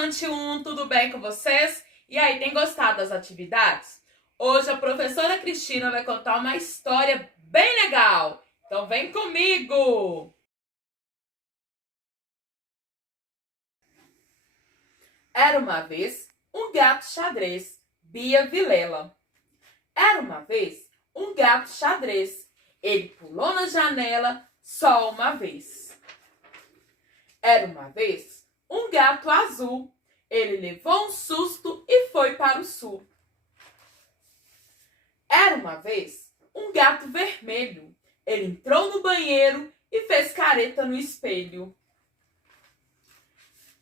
Infantil 1, tudo bem com vocês? E aí, tem gostado das atividades? Hoje a professora Cristina vai contar uma história bem legal. Então vem comigo! Era uma vez um gato xadrez, Bia Vilela. Era uma vez um gato xadrez. Ele pulou na janela só uma vez. Era uma vez um gato azul. Ele levou um susto e foi para o sul. Era uma vez um gato vermelho. Ele entrou no banheiro e fez careta no espelho.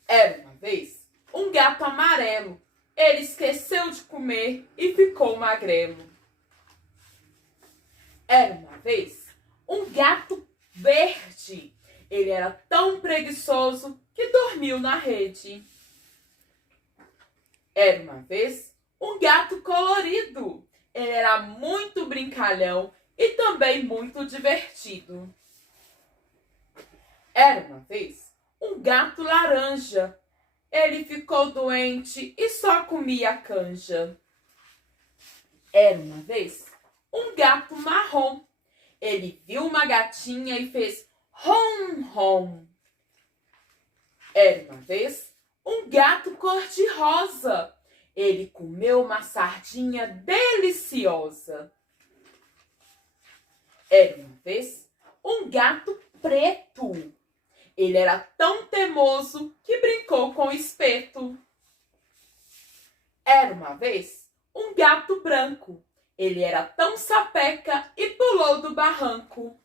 Era uma vez um gato amarelo. Ele esqueceu de comer e ficou magrelo. Era uma vez um gato verde. Ele era tão preguiçoso que dormiu na rede. Era uma vez um gato colorido. Ele era muito brincalhão e também muito divertido. Era uma vez um gato laranja. Ele ficou doente e só comia canja. Era uma vez um gato marrom. Ele viu uma gatinha e fez rom, rom. Era uma vez um gato cor-de-rosa. Ele comeu uma sardinha deliciosa. Era uma vez um gato preto. Ele era tão teimoso que brincou com o espeto. Era uma vez um gato branco. Ele era tão sapeca e pulou do barranco.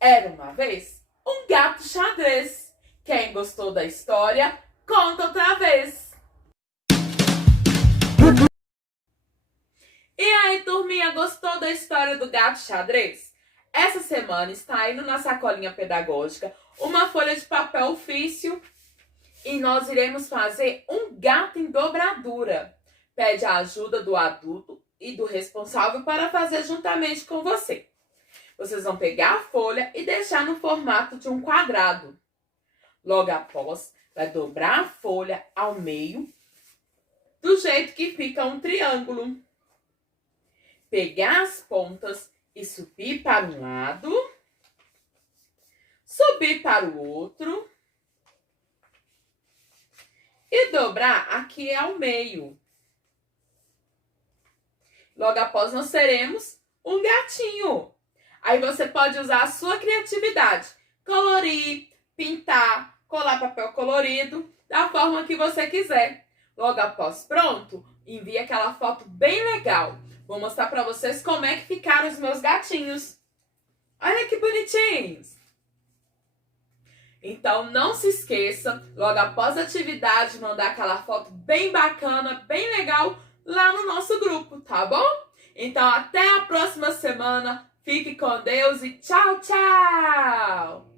Era uma vez um gato xadrez. Quem gostou da história, conta outra vez. E aí, turminha, gostou da história do gato xadrez? Essa semana está indo na sacolinha pedagógica uma folha de papel ofício e nós iremos fazer um gato em dobradura. Pede a ajuda do adulto e do responsável para fazer juntamente com você. Vocês vão pegar a folha e deixar no formato de um quadrado. Logo após, vai dobrar a folha ao meio, do jeito que fica um triângulo. Pegar as pontas e subir para um lado, subir para o outro e dobrar aqui ao meio. Logo após, nós teremos um gatinho. Aí você pode usar a sua criatividade, colorir, pintar, colar papel colorido, da forma que você quiser. Logo após pronto, envie aquela foto bem legal. Vou mostrar para vocês como é que ficaram os meus gatinhos. Olha que bonitinhos! Então não se esqueça, logo após a atividade, mandar aquela foto bem bacana, bem legal, lá no nosso grupo, tá bom? Então até a próxima semana. Fique com Deus e tchau, tchau!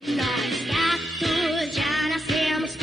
Nós gatos já nascemos